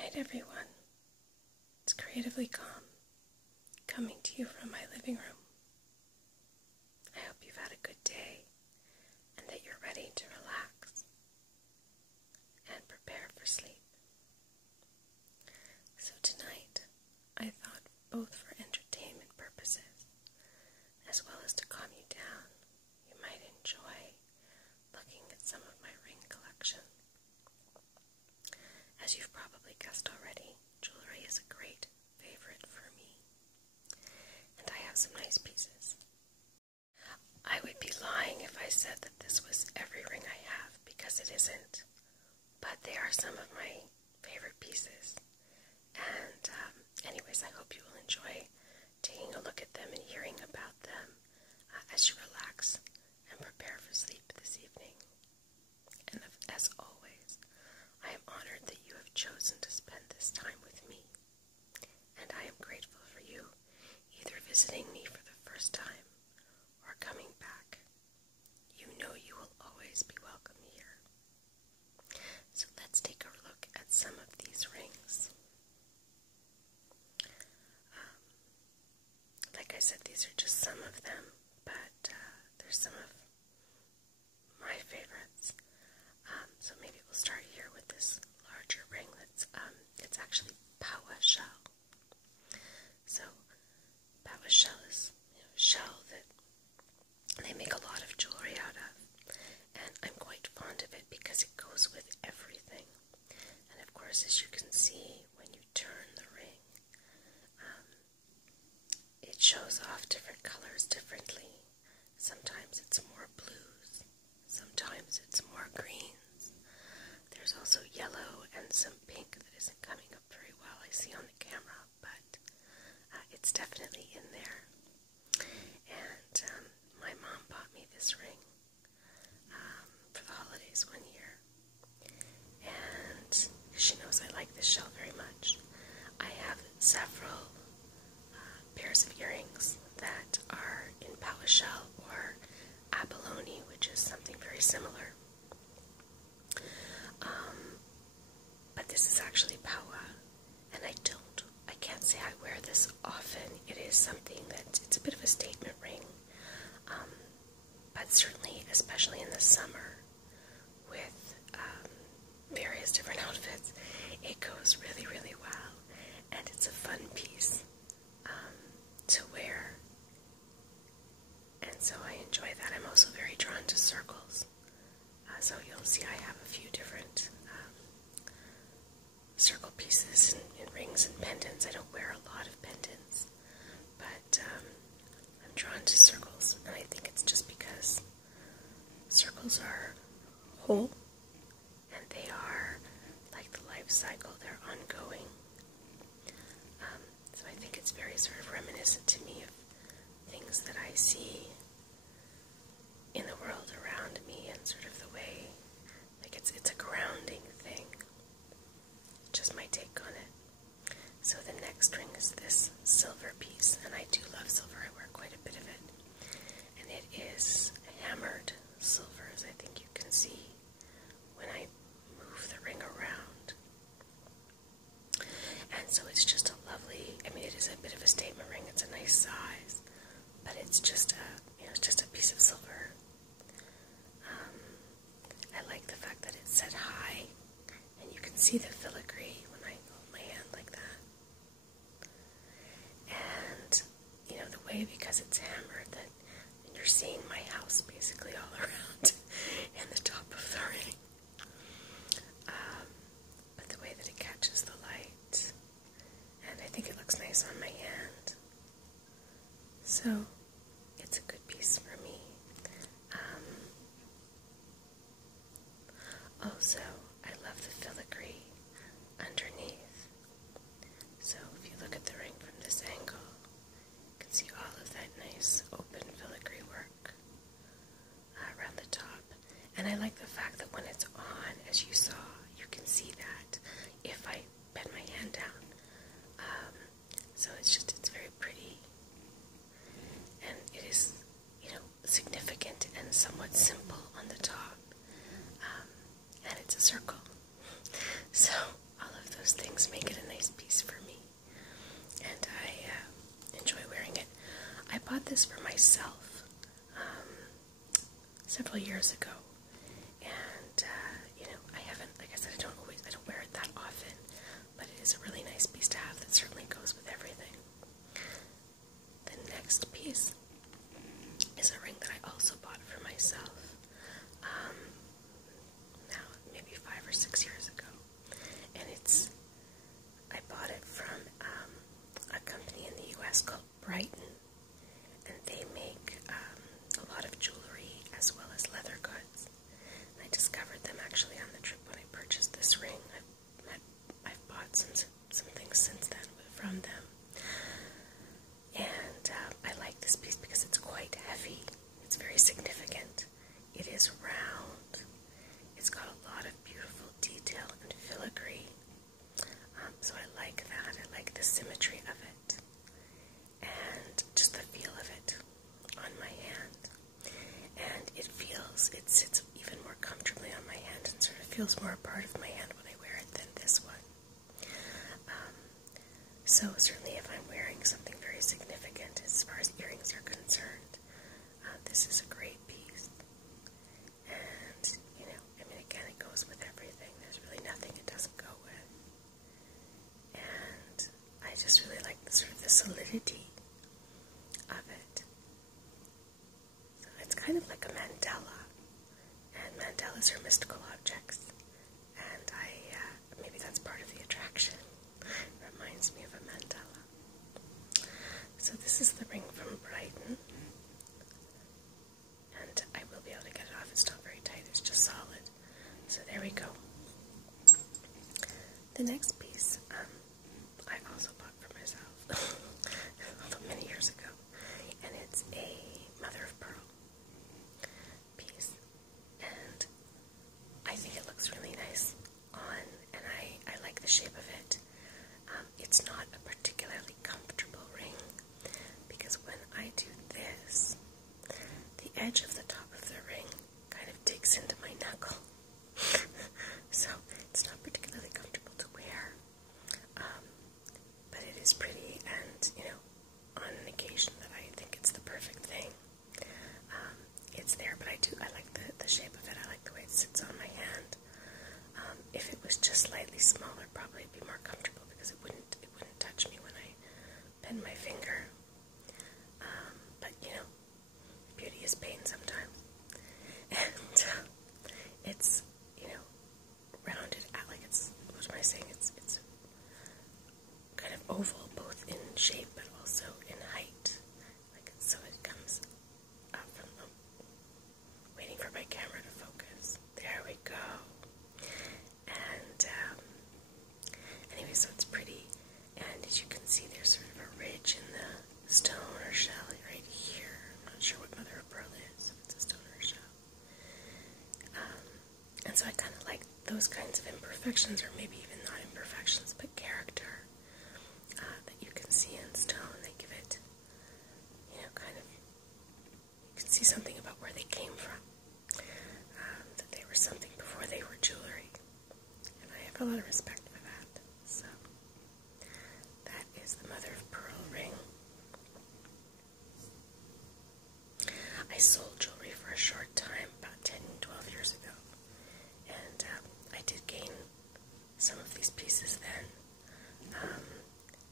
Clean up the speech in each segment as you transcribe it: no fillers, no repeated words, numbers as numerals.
Night, everyone. It's Creatively Calm, coming to you from my living room. I hope you've had a good day and that you're ready to relax and prepare for sleep. So tonight, I thought both for entertainment purposes as well as to calm you down, you might enjoy looking at some of my ring collection. As you've probably guessed already, jewelry is a great favorite for me, and I have some nice pieces. I would be lying if I said that this was every ring I have, because it isn't, but they are some of my favorite pieces, and anyways, I hope you will enjoy taking a look at them and hearing about them as you relax and prepare for sleep this evening. And as always, I am honored that you have chosen to spend this time with me, and I am grateful for you either visiting me for the first time or coming back. You know you will always be welcome here. So let's take a look at some of these rings. Like I said, these are just some of them, but there's some of my favorites. So maybe we'll start here with this larger ring that's, it's actually Paua shell. So, Paua shell is a shell that they make a lot of jewelry out of, and I'm quite fond of it because it goes with everything. And of course, as you can see, when you turn the ring, it shows off different colors differently. Sometimes it's more blues, sometimes it's more greens. There's also yellow and some pink that isn't coming up very well, I see on the camera, but it's definitely in there. And my mom bought me this ring for the holidays one year, and she knows I like this shell very much. I have several pairs of earrings that are in Paua shell or abalone, which is something very similar. But this is actually Paua, and I can't say I wear this often. It is something that, it's a bit of a statement ring, but certainly, especially in the summer, with various different outfits, it goes really, really well, and it's a fun piece to wear, and so I enjoy that. I'm also very drawn to circles, so you'll see I have a few different circle pieces and rings and pendants. I don't wear a lot of pendants, but I'm drawn to circles, and I think it's just because circles are whole, and they are like the life cycle, they're ongoing. So I think it's very sort of reminiscent to me of things that I see in the world around me, and sort of the way, like it's a grounding thing. Just my take on it. So the next ring is this silver piece, and I do love silver. I wear quite a bit of it, and it is hammered silver, as I think you can see when I move the ring around. And so it's just a lovely, I mean, it is a bit of a statement ring. It's a nice size, but it's just a, it's just a piece of silver. I like the fact that it's set high, and you can see the filigree when I hold my hand like that. And, the way, because it's hammered, that you're seeing my house basically all around and the top of the ring. But the way that it catches the light, and I think it looks nice on my hand. So, it's a good piece for me. Also, I love the filigree underneath. So if you look at the ring from this angle, you can see all of that nice open filigree work around the top. And I like the fact that when it's on, as you saw, you can see that if I bend my hand down. So it's very pretty. myself several years ago, and I haven't, like I said, I don't wear it that often, but it is a really nice piece to have that certainly goes with everything. The next piece is a ring that I also bought for myself now maybe 5 or 6 years ago, and I bought it from a company in the US called Brighton, and they make a lot of jewelry as well as leather goods. And I discovered them actually on the trip when I purchased this ring. I've bought some things since then from them, and I like this piece because it's quite heavy. It's very significant. It is round. It's got a lot of beautiful detail and filigree. So I like that. I like the symmetry of it and just the feel of it on my hand. And it sits even more comfortably on my hand and sort of feels more a part of my hand when I wear it than this one. So certainly if I'm wearing something very significant as far as earrings are concerned, this is a great piece. And, again, it goes with everything. There's really nothing it doesn't go with. And I just really like the solidity of it. So it's kind of like a mandala. And mandalas are mystical objects. And maybe that's part of the attraction. It reminds me of a mandala. So this is the ring from Brighton. And I will be able to get it off. It's not very tight. It's just solid. So there we go. The next piece I also bought for myself many years ago. And it's a mother of pearl piece. And I think it looks really nice on, and I like the shape of it. It's not a particularly comfortable ring because when I do this, the edge of the top of the ring kind of digs into my knuckle. So it's not particularly comfortable to wear. But it is pretty, and on an occasion that I think it's the perfect thing, it's there. But I like the shape of it. I like the way it sits on my hand. If it was just slightly smaller, probably it'd be more comfortable because it wouldn't touch me when I bend my finger. But beauty is pain sometimes. And it's rounded out, like it's, what am I saying? It's kind of oval, both in shape but also in height. So it comes up from waiting for my camera to focus. There we go. And anyway, so it's pretty, and as you can see, there's sort of a ridge in the stone or shell right here. I'm not sure what mother of pearl is, if it's a stone or a shell. And so I kind of like those kinds of imperfections, or maybe even not imperfections, but character that you can see in stone. They give it, kind of, you can see something about where they came from, that they were something before they were jewelry. And I have a lot of respect for that. So that is the mother of pearl ring. I sold jewelry for a short time, about 10, 12 years ago. And I did gain some of these pieces then.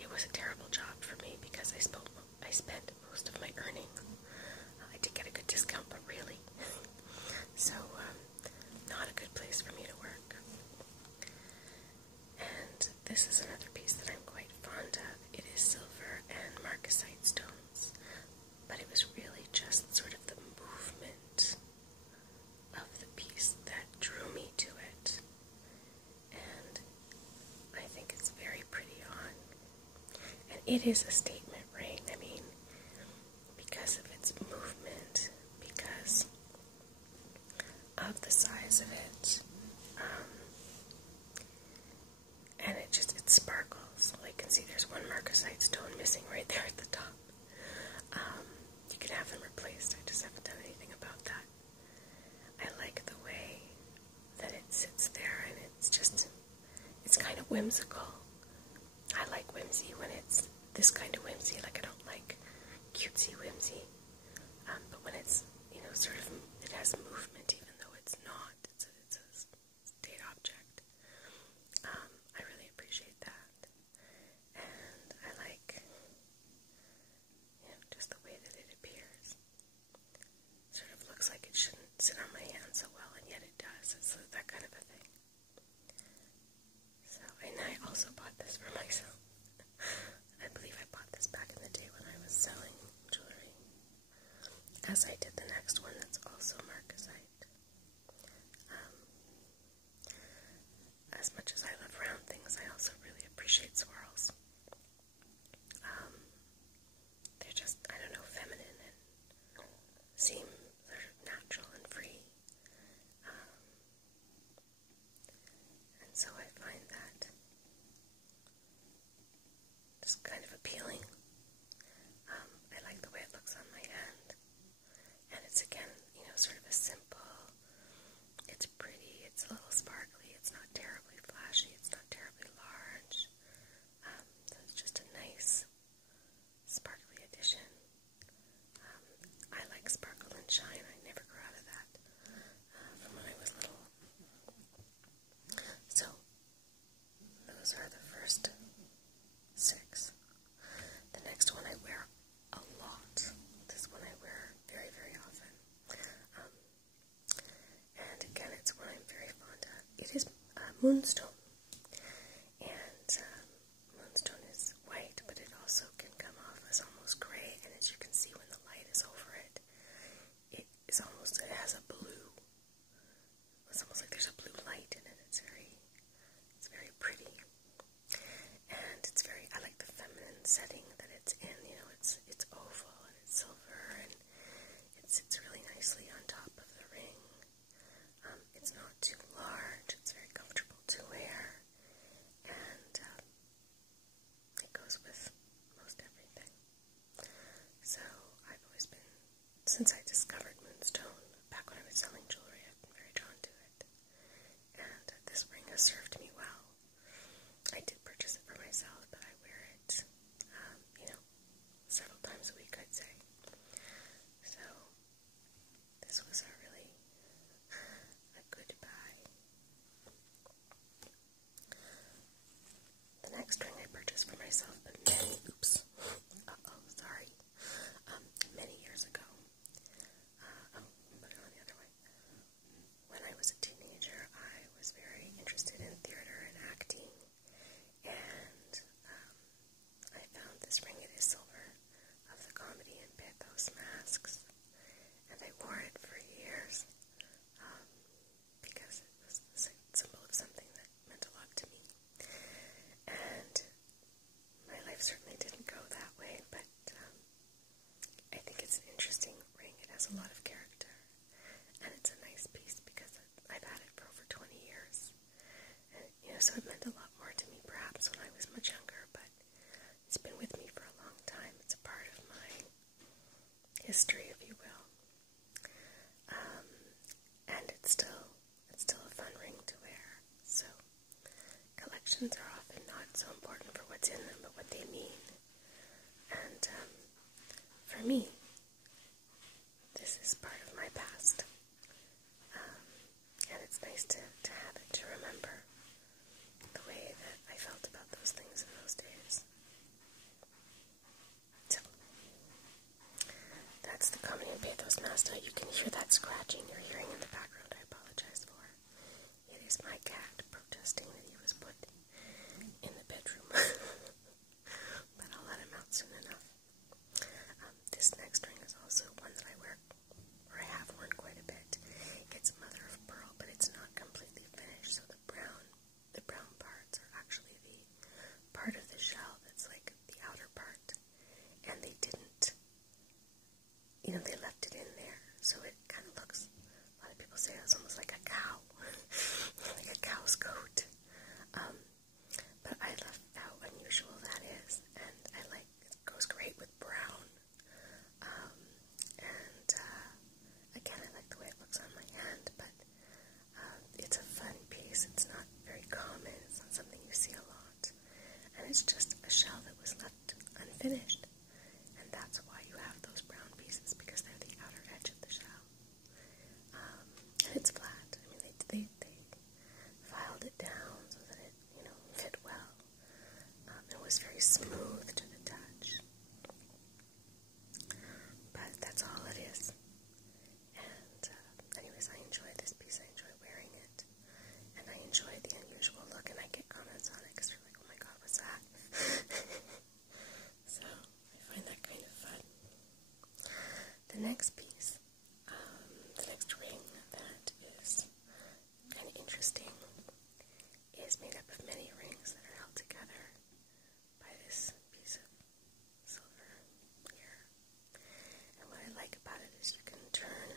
It was a terrible job for me because I spent most of my earnings. I did get a good discount, but really. So, not a good place for me to work. And this is another piece that I'm quite fond of. It is silver and Marcasite stones. But it was really just sort of the movement of the piece that drew me to it. And I think it's very pretty on. And it is a statement ring. I mean, because of its movement, because of the size of it, and it sparkles. Well, you can see there's one Marcasite stone missing right there at the top. You can have them replaced. I just haven't done anything about that. I like the way that it sits there, and it's kind of whimsical. I like whimsy when it's this kind of whimsy. Like, I don't like cutesy whimsy. sort of, it has movement even though it's not. It's a state object. I really appreciate that. And I like, just the way that it appears. Sort of looks like it shouldn't sit on my hand so well, and yet it does. It's that kind of a thing. So, and I also bought this for myself. I believe I bought this back in the day when I was selling jewelry. As I did the next one that's also Marcasite. As much as I love round things, I also really appreciate swirls. They're just, I don't know, feminine and seem sort of natural and free. And so I find that just kind of appealing. I like the way it looks on my hand. And it's, again, sort of a simple, it's pretty, it's a little sparkly, it's not terribly flashy, it's not terribly large. So it's just a nice, sparkly addition. I like sparkle and shine. I never grew out of that from when I was little. So, those are the first 6. The next one I wear a lot. This one I wear very, very often. And again, it's one I'm very fond of. It is Moonstone. And Moonstone is white, but it also can come off as almost gray. And as you can see when the light is over it, it has a blue. It's almost like there's a blue light in it. It's very pretty. And I like the feminine setting that it's in. It's oval and it's silver and it sits really nicely on top of the ring. It's not too large. It's very comfortable to wear. And it goes with most everything. So I've always been, since I discovered Moonstone, back when I was selling jewelry, I've been very drawn to it. And this ring has served me well. I did purchase it for myself, but I wear it, several times a week, I'd say. So, this was a good buy. The next ring I purchased for myself, but many years ago. Put it on the other way. When I was a teenager, I was very interested in theater and acting. And I found this ring. It is silver, of the comedy and pathos masks, and I wore it for years because it was the symbol of something that meant a lot to me. And my life certainly didn't go that way, but I think it's an interesting ring. It has a lot of character, and it's a nice piece because I've had it for over 20 years. And, so it meant a lot more to me perhaps when I was much younger, but it's been with me for a long time. It's a part of my history, if you will. And it's still a fun ring to wear. So collections are often not so important for what's in them, but what they mean. And for me, this is part of my past. And it's nice to have it, to remember the way that I felt about those things in those days. So, that's the comedy and pathos mask. Now you can hear that scratching you're hearing in the background. I apologize for. It is my cat protesting that he was put in the bedroom. But I'll let him out soon enough. This next ring is also one that I wear, or I have worn quite a bit. It's mother of pearl, but it's not completely finished, so the brown parts are actually the part of the shell that's like the outer part. And they didn't, they left it in there, so it kind of looks, a lot of was very smooth to the touch. But that's all it is. And anyways, I enjoy this piece. I enjoy wearing it. And I enjoy the unusual look, and I get comments on it because they're like, oh my god, what's that? So I find that kind of fun. The next piece, the next ring that is kind of interesting is made up of many rings that are held together by this piece of silver here. And what I like about it is you can turn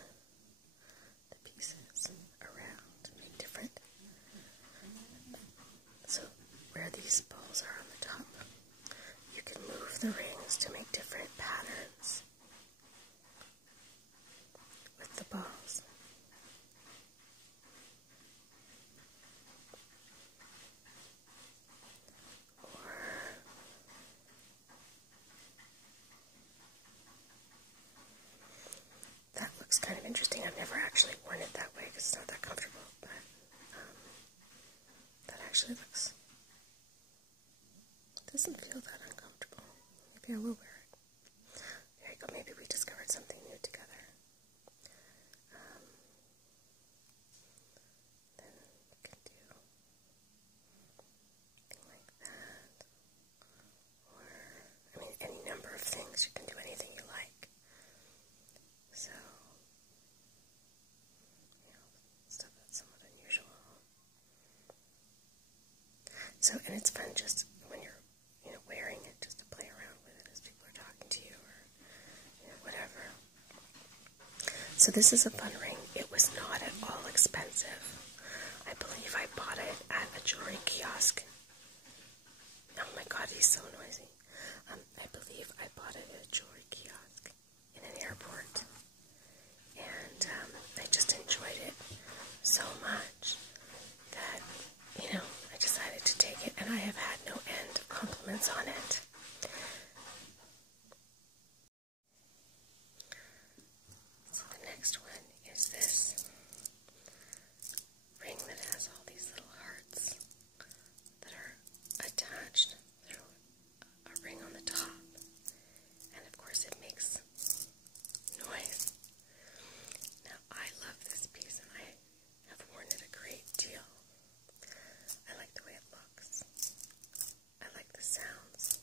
the pieces around to make different. So where these balls are on the top, you can move the rings to make different patterns with the balls. That looks kind of interesting. I've never actually worn it that way because it's not that comfortable, but that actually looks, doesn't feel that uncomfortable. Maybe I will wear it. There you go. Maybe we discovered something new together. Then you can do something like that. Or, I mean, any number of things. You can do anything you like. So, stuff that's somewhat unusual. So, and it's fun just when you're, wearing it, just to play around with it as people are talking to you or, whatever. So this is a fun ring. It was not at all expensive. I believe I bought it at a jewelry kiosk. Oh my god, he's so noisy. I believe I bought it at a jewelry kiosk in an airport. And I just enjoyed it so much that, I decided to take it, and I have had no end of compliments on it. So the next one is this ring that has all these little hearts that are attached through a ring on the top. And of course it makes noise. Now I love this piece and I have worn it a great deal. I like the way it looks. I like the sounds.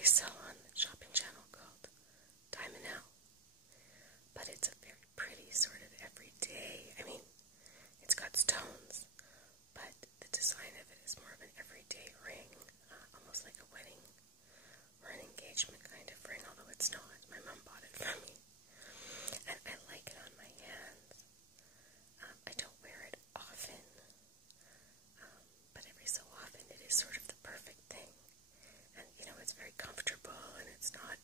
they sell on the shopping channel called Diamond L. But it's a very pretty sort of everyday, I mean, it's got stones, but the design of it is more of an everyday ring, almost like a wedding or an engagement kind of ring, although it's not. My mom bought it for me. And I like it on my hands. I don't wear it often, but every so often it is sort of the perfect thing. And, it's very comfortable, and it's not,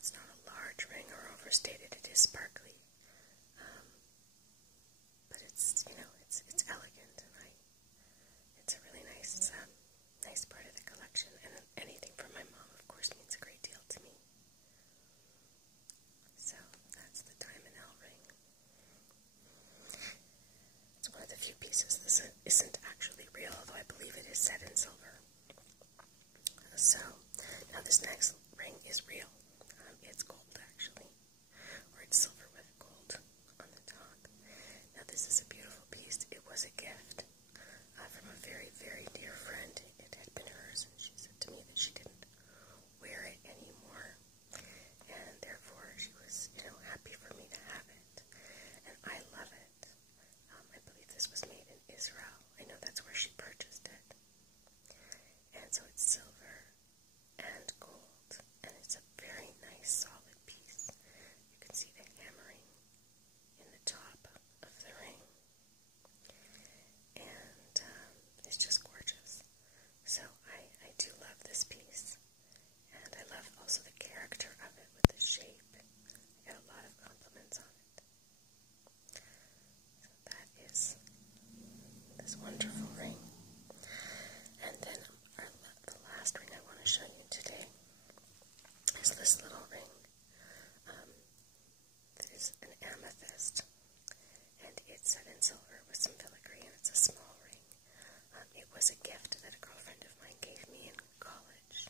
it's not a large ring or overstated. It is sparkly. But it's, it's elegant, and it's a really nice, nice part of the collection. And anything from my mom, of course, means a great deal to me. So that's the Diamond L ring. It's one of the few pieces that isn't actually real, although I believe it is set in silver. So now this next ring is real. It's gold, actually, or it's silver with gold on the top. Now this is a beautiful piece. It was a gift from a very, very dear friend. It had been hers, and she said to me that she didn't wear it anymore, and therefore she was, happy for me to have it, and I love it. I believe this was made in Israel. I know that's where she purchased it, and so it's silver and gold, and it's a very nice solid piece. You can see the hammering in the top of the ring, and it's just gorgeous. So I do love this piece, and I love also the character of it with the shape. I got a lot of compliments on it. So that is this wonderful ring. And then the last ring I want to show you today is this little ring that is an amethyst, and it's set in silver with some filigree, and it's a small ring. It was a gift that a girlfriend of mine gave me in college.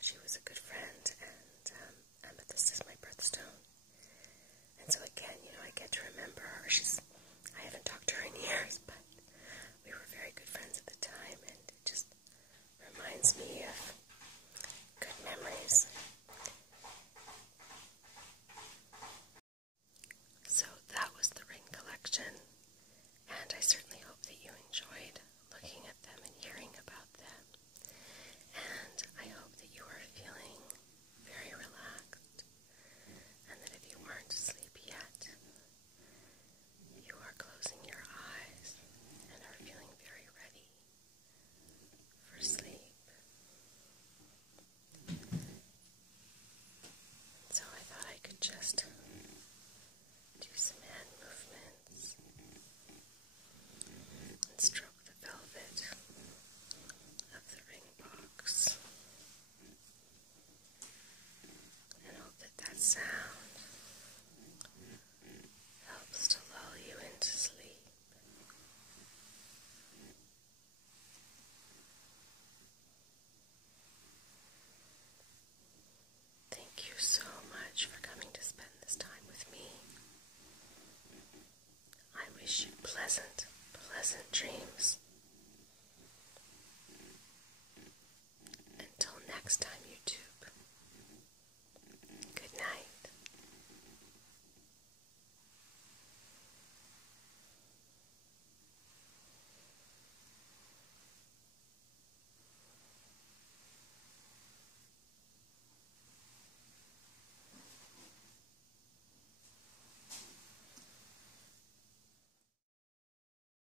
She was a good friend, and amethyst is my birthstone. And so again, I get to remember her. I haven't talked to her in years, but we were very good friends at the time, and it just reminds me of good memories. So that was the ring collection, and I certainly hope that you enjoyed looking at them and hearing about them. And I hope that you are feeling very relaxed, and that if you aren't asleep yet, you are closing your eyes and are feeling very ready for sleep. So I thought I could just do some hand movements and stroke the velvet of the ring box, and hope that sound helps to lull you into sleep. Thank you so much for coming to spend this time with me. I wish you pleasant, pleasant dreams.